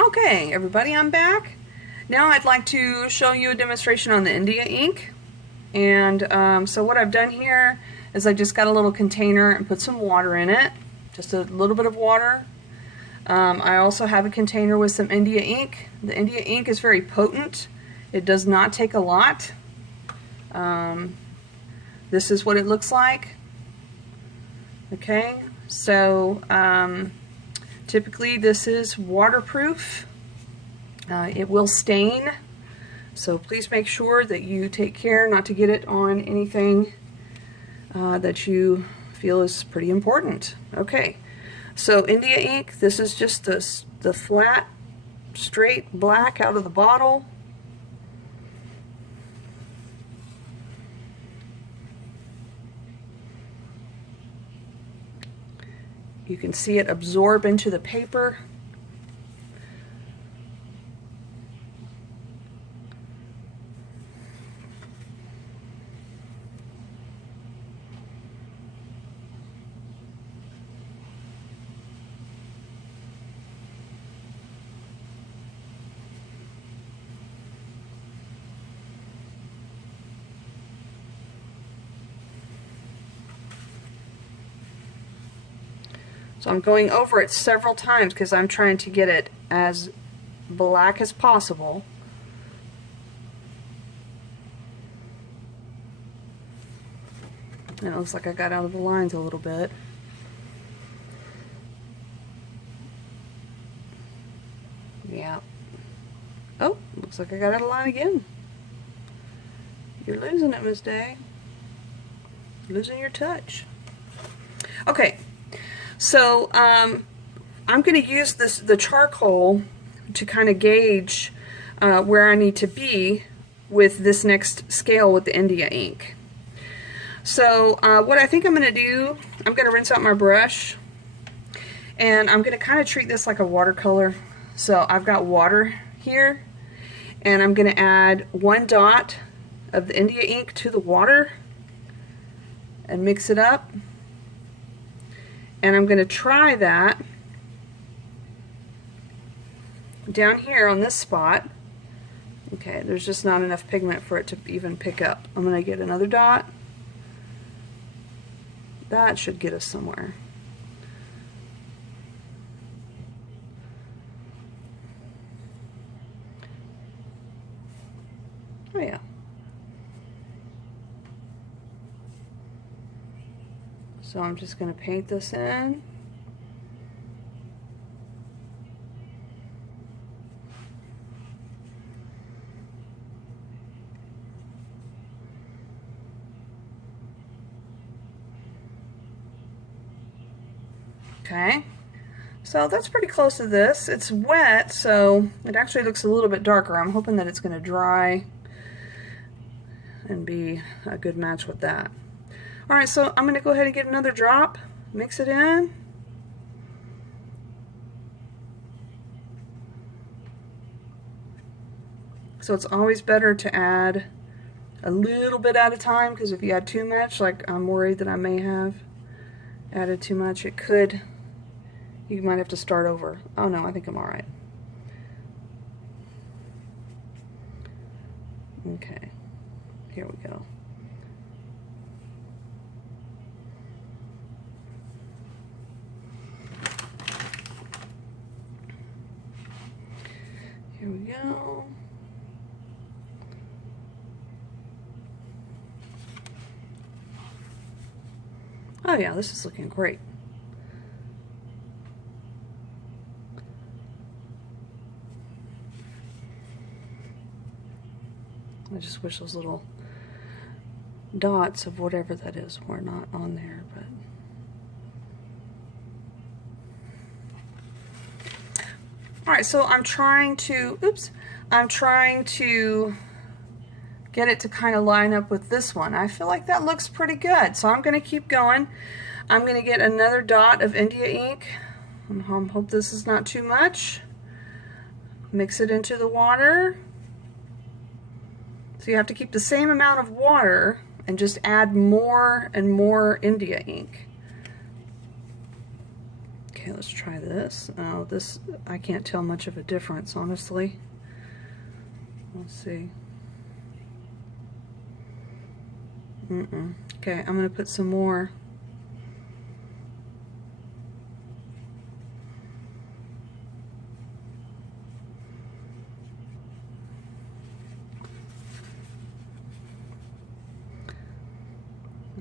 Okay, everybody, I'm back. Now I'd like to show you a demonstration on the India ink. And so what I've done here is I just got a little container and put some water in it, just a little bit of water. I also have a container with some India ink. The India ink is very potent. It does not take a lot. This is what it looks like. Okay, so typically this is waterproof. It will stain, so please make sure that you take care not to get it on anything that you feel is pretty important. Okay, so India ink, this is just the flat, straight black out of the bottle. You can see it absorb into the paper. So I'm going over it several times because I'm trying to get it as black as possible. And it looks like I got out of the lines a little bit. Yeah. Oh, looks like I got out of line again. You're losing it, Miss Day. Losing your touch. Okay. So I'm going to use the charcoal to kind of gauge where I need to be with this next scale with the India ink. So what I think I'm going to do, I'm going to rinse out my brush, and I'm going to kind of treat this like a watercolor. So I've got water here, and I'm going to add 1 dot of the India ink to the water and mix it up. And I'm going to try that down here on this spot. Okay, there's just not enough pigment for it to even pick up. I'm going to get another dot. That should get us somewhere. Oh yeah. So I'm just going to paint this in. Okay, so that's pretty close to this. It's wet, so it actually looks a little bit darker. I'm hoping that it's going to dry and be a good match with that. Alright, so I'm going to go ahead and get another drop, mix it in. So it's always better to add a little bit at a time, because if you add too much, like I'm worried that I may have added too much, it could, you might have to start over. Oh no, I think I'm alright. Okay, here we go. Here we go. Oh yeah, this is looking great. I just wish those little dots of whatever that is were not on there, but alright, so I'm trying to, get it to kind of line up with this one. I feel like that looks pretty good, so I'm going to keep going. I'm going to get another dot of India ink. I hope this is not too much. Mix it into the water. So you have to keep the same amount of water and just add more and more India ink. Okay, let's try this. Oh, this, I can't tell much of a difference, honestly. Let's see. Okay, I'm going to put some more.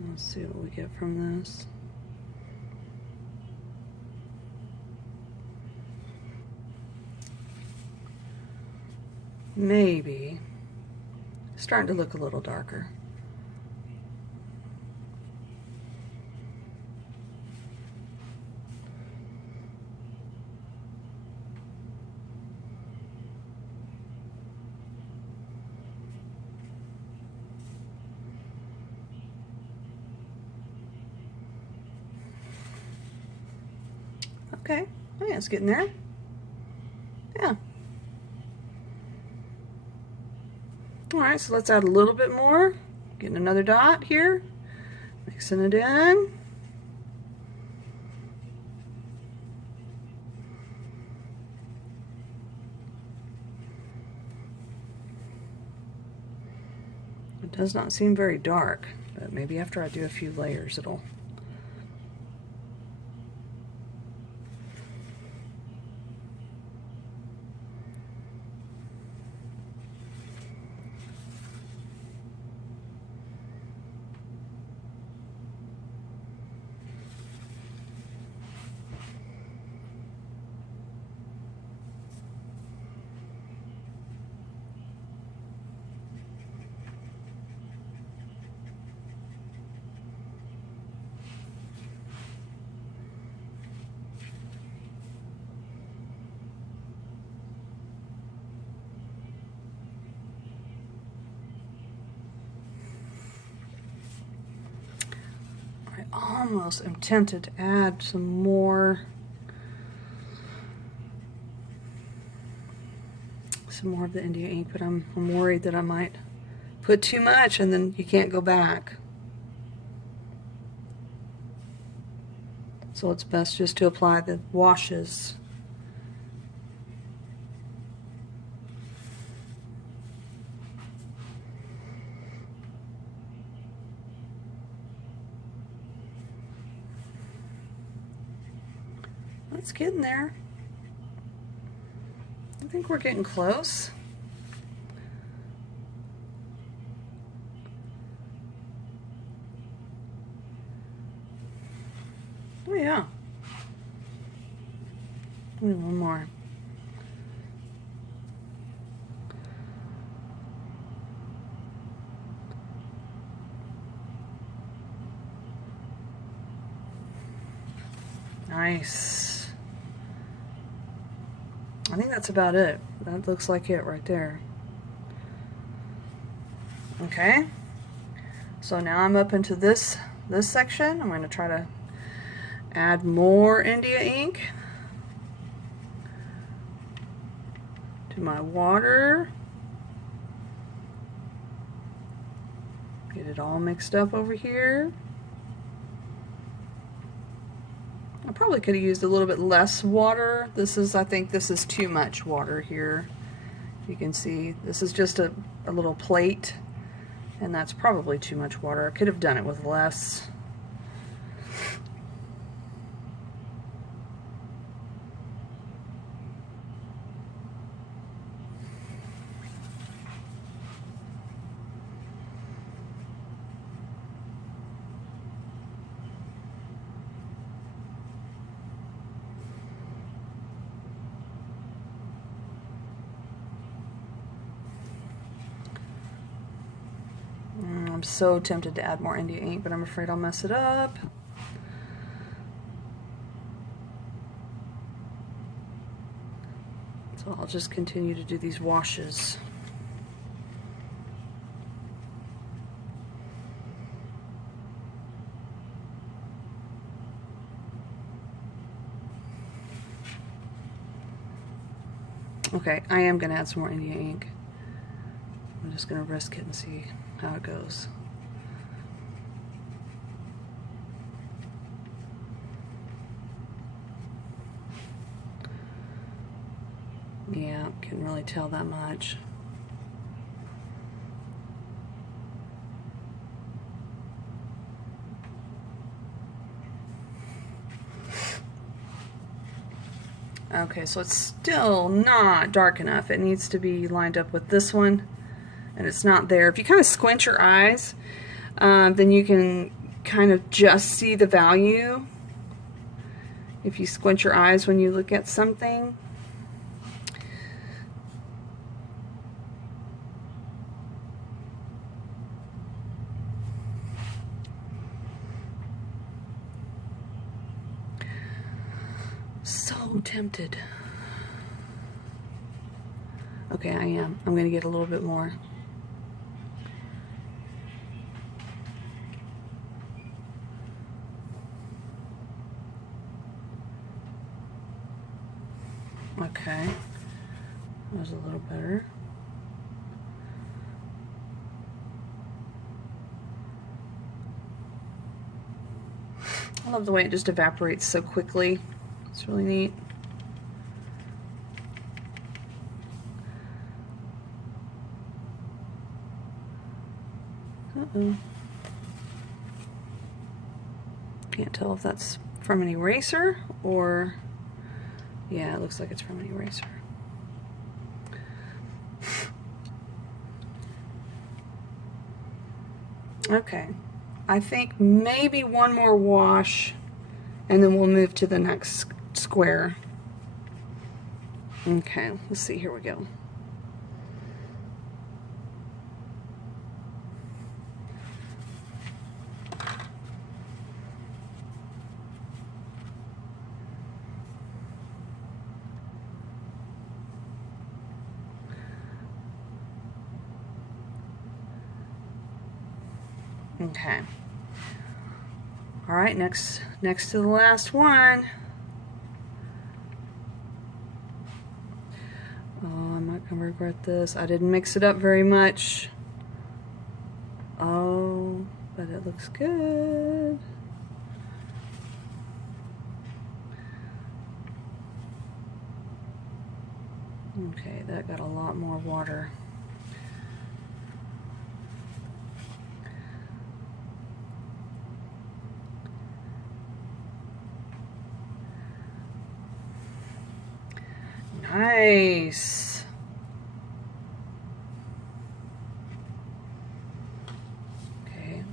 Let's see what we get from this. Maybe. It's starting to look a little darker. Okay, oh yeah, it's getting there. Yeah. Alright, so let's add a little bit more. Getting another dot here. Mixing it in. It does not seem very dark, but maybe after I do a few layers it'll... I almost am tempted to add some more of the India ink, but I'm worried that I might put too much and then you can't go back. So it's best just to apply the washes. It's getting there. I think we're getting close. Oh yeah. Maybe one more. Nice. I think that's about it. That looks like it right there. Okay. So now I'm up into this section. I'm going to try to add more India ink to my water. Get it all mixed up over here. I probably could have used a little bit less water. I think this is too much water here. You can see this is just a little plate, and that's probably too much water. I could have done it with less. I'm so tempted to add more India ink, but I'm afraid I'll mess it up. So I'll just continue to do these washes. Okay, I am going to add some more India ink. I'm just going to risk it and see how it goes. Yeah, can really tell that much. Okay, so it's still not dark enough. It needs to be lined up with this one, and it's not there. If you kind of squint your eyes, then you can kind of just see the value. If you squint your eyes when you look at something. So tempted. Okay, I am. I'm going to get a little bit more. Okay, that was a little better. I love the way it just evaporates so quickly. It's really neat. Uh-oh. Can't tell if that's from an eraser or... Yeah, it looks like it's from an eraser. Okay, I think maybe one more wash and then we'll move to the next square. Okay, let's see, here we go. Okay. All right, next to the last one. Oh, I'm not gonna regret this. I didn't mix it up very much. Oh, but it looks good. Okay, that got a lot more water. Nice. Okay.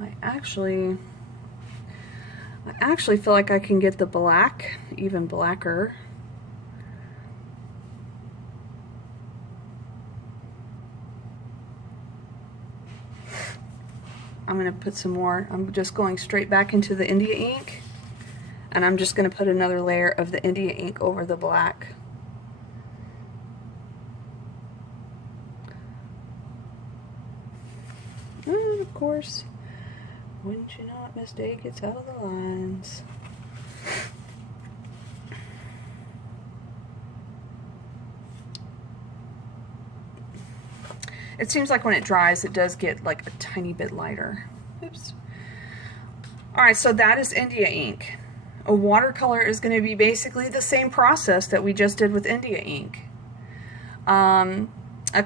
I actually feel like I can get the black even blacker. I'm going to put some more. I'm just going straight back into the India ink, and I'm just going to put another layer of the India ink over the black. And of course, wouldn't you know it, Miss Day gets out of the lines. It seems like when it dries, it does get like a tiny bit lighter. Oops. All right, so that is India ink. A watercolor is going to be basically the same process that we just did with India ink.